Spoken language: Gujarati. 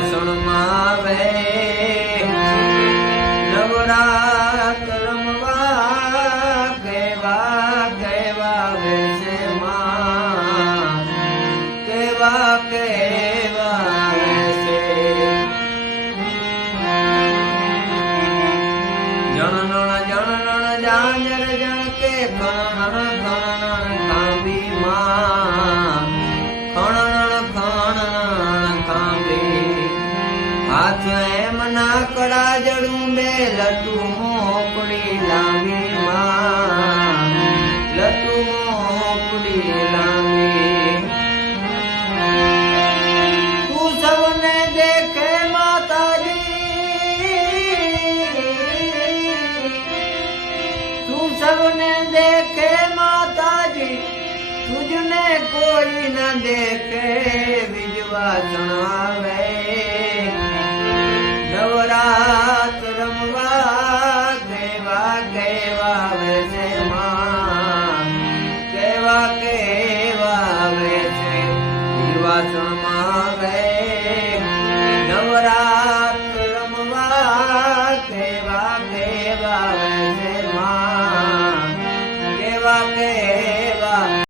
વાસણમાં આવે નવરાત રમવા કેવા કેવા વેશે માં, કેવા કેવા વેશે. જણનણ જણનણ જાંજર જણ કે ખણનણ હાથ એમ ના કડા જડું બે લટું મોકડી લાંબી માં લટુ મોકડી લાંબી તું સૌને દેખે માતાજી. તું સૌને કોઈ ન દેખે વિજવા વિવાસણમાં વે નવરાત રમવા કેવા કેવા